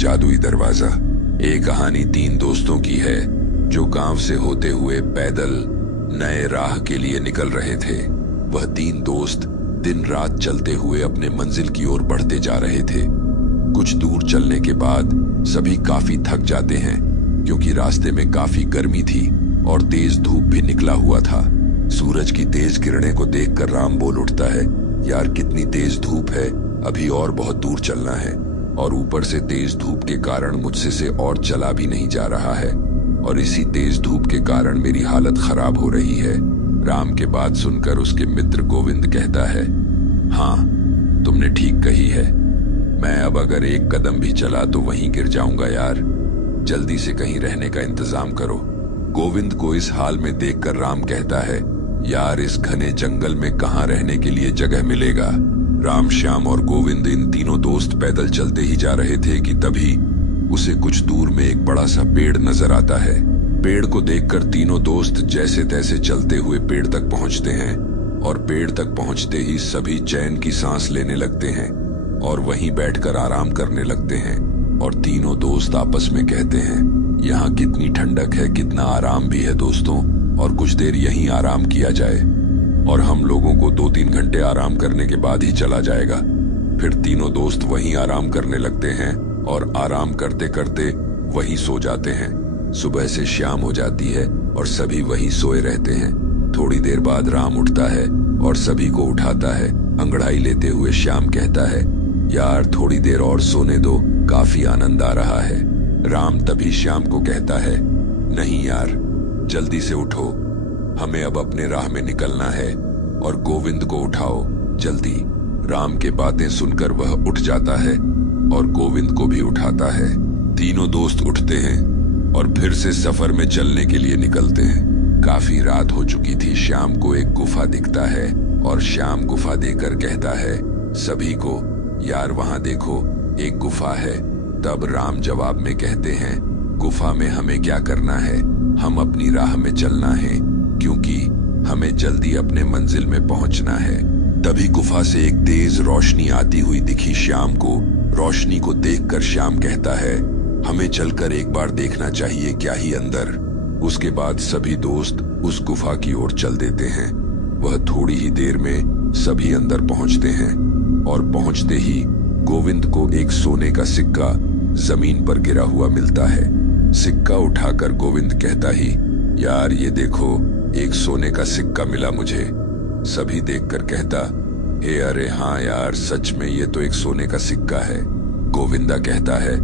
जादुई दरवाजा। ये कहानी 3 दोस्तों की है जो गांव से होते हुए पैदल नए राह के लिए निकल रहे थे। वह 3 दोस्त दिन रात चलते हुए अपने मंजिल की ओर बढ़ते जा रहे थे। कुछ दूर चलने के बाद सभी काफी थक जाते हैं क्योंकि रास्ते में काफी गर्मी थी और तेज धूप भी निकला हुआ था। सूरज की तेज किरणें को देखकर राम बोल उठता है, यार कितनी तेज धूप है, अभी और बहुत दूर चलना है और ऊपर से तेज धूप के कारण मुझसे से और चला भी नहीं जा रहा है और इसी तेज धूप के कारण मेरी हालत खराब हो रही है। राम के बात सुनकर उसके मित्र गोविंद कहता है, हाँ तुमने ठीक कही है, मैं अब अगर एक कदम भी चला तो वहीं गिर जाऊंगा यार, जल्दी से कहीं रहने का इंतजाम करो। गोविंद को इस हाल में देखकर राम कहता है, यार इस घने जंगल में कहाँ रहने के लिए जगह मिलेगा। राम, श्याम और गोविंद इन तीनों दोस्त पैदल चलते ही जा रहे थे कि तभी उसे कुछ दूर में एक बड़ा सा पेड़ नजर आता है। पेड़ को देखकर तीनों दोस्त जैसे तैसे चलते हुए पेड़ तक पहुंचते हैं और पेड़ तक पहुंचते ही सभी चैन की सांस लेने लगते हैं और वहीं बैठकर आराम करने लगते हैं और तीनों दोस्त आपस में कहते हैं, यहाँ कितनी ठंडक है, कितना आराम भी है दोस्तों, और कुछ देर यहीं आराम किया जाए और हम लोगों को 2-3 घंटे आराम करने के बाद ही चला जाएगा। फिर तीनों दोस्त वहीं आराम करने लगते हैं और आराम करते करते वहीं सो जाते हैं। सुबह से शाम हो जाती है और सभी वहीं सोए रहते हैं। थोड़ी देर बाद राम उठता है और सभी को उठाता है। अंगड़ाई लेते हुए श्याम कहता है, यार थोड़ी देर और सोने दो, काफी आनंद आ रहा है। राम तभी श्याम को कहता है, नहीं यार जल्दी से उठो, हमें अब अपने राह में निकलना है और गोविंद को उठाओ जल्दी। राम के बातें सुनकर वह उठ जाता है और गोविंद को भी उठाता है। तीनों दोस्त उठते हैं और फिर से सफर में चलने के लिए निकलते हैं। काफी रात हो चुकी थी। श्याम को एक गुफा दिखता है और श्याम गुफा देकर कहता है सभी को, यार वहां देखो एक गुफा है। तब राम जवाब में कहते हैं, गुफा में हमें क्या करना है, हम अपनी राह में चलना है क्योंकि हमें जल्दी अपने मंजिल में पहुंचना है। तभी गुफा से एक तेज रोशनी आती हुई दिखी श्याम को। रोशनी को देखकर श्याम कहता है, हमें चलकर एक बार देखना चाहिए क्या ही अंदर। उसके बाद सभी दोस्त उस गुफा की ओर चल देते हैं। वह थोड़ी ही देर में सभी अंदर पहुंचते हैं और पहुंचते ही गोविंद को एक सोने का सिक्का जमीन पर गिरा हुआ मिलता है। सिक्का उठाकर गोविंद कहता ही, यार ये देखो एक सोने का सिक्का मिला मुझे। सभी देखकर कहता, हे अरे हाँ यार सच में ये तो एक सोने का सिक्का है। गोविंदा कहता है,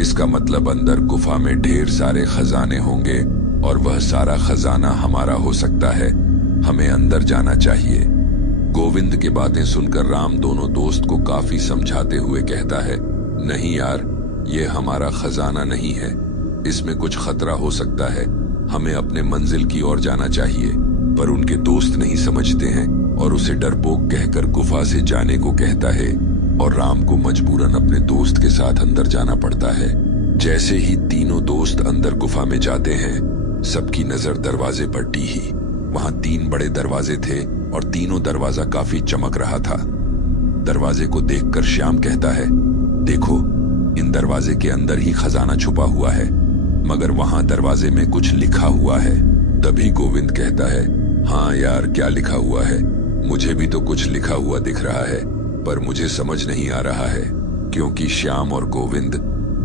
इसका मतलब अंदर गुफा में ढेर सारे खजाने होंगे और वह सारा खजाना हमारा हो सकता है, हमें अंदर जाना चाहिए। गोविंद की बातें सुनकर राम दोनों दोस्त को काफी समझाते हुए कहता है, नहीं यार ये हमारा खजाना नहीं है, इसमें कुछ खतरा हो सकता है, हमें अपने मंजिल की ओर जाना चाहिए। पर उनके दोस्त नहीं समझते हैं और उसे डरपोक कहकर गुफा से जाने को कहता है और राम को मजबूरन अपने दोस्त के साथ अंदर जाना पड़ता है। जैसे ही तीनों दोस्त अंदर गुफा में जाते हैं, सबकी नजर दरवाजे पर टिकी। वहां 3 बड़े दरवाजे थे और तीनों दरवाजा काफी चमक रहा था। दरवाजे को देखकर श्याम कहता है, देखो इन दरवाजे के अंदर ही खजाना छुपा हुआ है, मगर वहां दरवाजे में कुछ लिखा हुआ है। तभी गोविंद कहता है, हाँ यार क्या लिखा हुआ है, मुझे भी तो कुछ लिखा हुआ दिख रहा है पर मुझे समझ नहीं आ रहा है, क्योंकि श्याम और गोविंद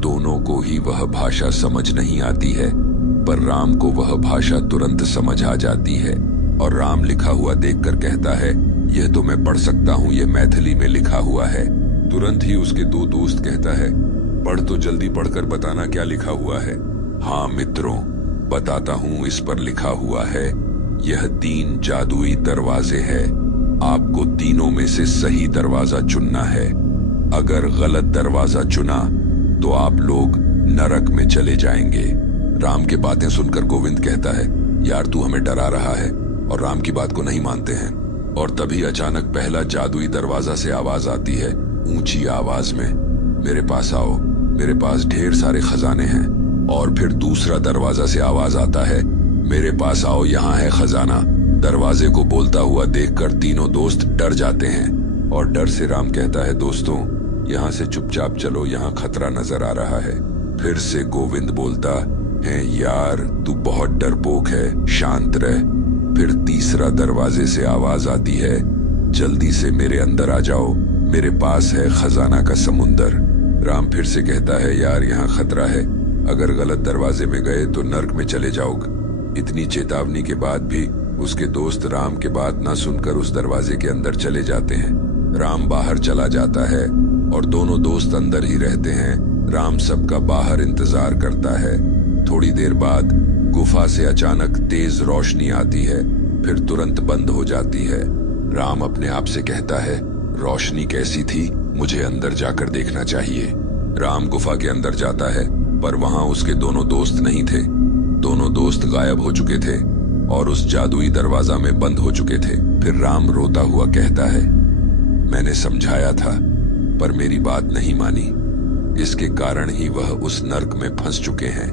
दोनों को ही वह भाषा समझ नहीं आती है, पर राम को वह भाषा तुरंत समझ आ जाती है। और राम लिखा हुआ देखकर कहता है, यह तो मैं पढ़ सकता हूँ, यह मैथिली में लिखा हुआ है। तुरंत ही उसके 2 दोस्त कहता है, पढ़ तो जल्दी पढ़कर बताना क्या लिखा हुआ है। हाँ मित्रों बताता हूँ, इस पर लिखा हुआ है, यह 3 जादुई दरवाजे हैं, आपको तीनों में से सही दरवाजा चुनना है। अगर गलत दरवाजा चुना तो आप लोग नरक में चले जाएंगे। राम की बातें सुनकर गोविंद कहता है, यार तू हमें डरा रहा है, और राम की बात को नहीं मानते हैं। और तभी अचानक पहला जादुई दरवाजा से आवाज आती है ऊंची आवाज में, मेरे पास आओ, मेरे पास ढेर सारे खजाने हैं। और फिर दूसरा दरवाजा से आवाज आता है, मेरे पास आओ, यहाँ है खजाना। दरवाजे को बोलता हुआ देखकर तीनों दोस्त डर जाते हैं और डर से राम कहता है, दोस्तों यहाँ से चुपचाप चलो, यहाँ खतरा नजर आ रहा है। फिर से गोविंद बोलता है, यार तू बहुत डरपोक है, शांत रह। फिर तीसरा दरवाजे से आवाज आती है, जल्दी से मेरे अंदर आ जाओ, मेरे पास है खजाना का समुंदर। राम फिर से कहता है, यार यहाँ खतरा है, अगर गलत दरवाजे में गए तो नर्क में चले जाओगे। इतनी चेतावनी के बाद भी उसके दोस्त राम के बात ना सुनकर उस दरवाजे के अंदर चले जाते हैं। राम बाहर चला जाता है और दोनों दोस्त अंदर ही रहते हैं। राम सबका बाहर इंतजार करता है। थोड़ी देर बाद गुफा से अचानक तेज रोशनी आती है, फिर तुरंत बंद हो जाती है। राम अपने आप से कहता है, रोशनी कैसी थी, मुझे अंदर जाकर देखना चाहिए। राम गुफा के अंदर जाता है, पर वहां उसके दोनों दोस्त नहीं थे। दोनों दोस्त गायब हो चुके थे और उस जादुई दरवाजा में बंद हो चुके थे। फिर राम रोता हुआ कहता है, मैंने समझाया था पर मेरी बात नहीं मानी, इसके कारण ही वह उस नर्क में फंस चुके हैं।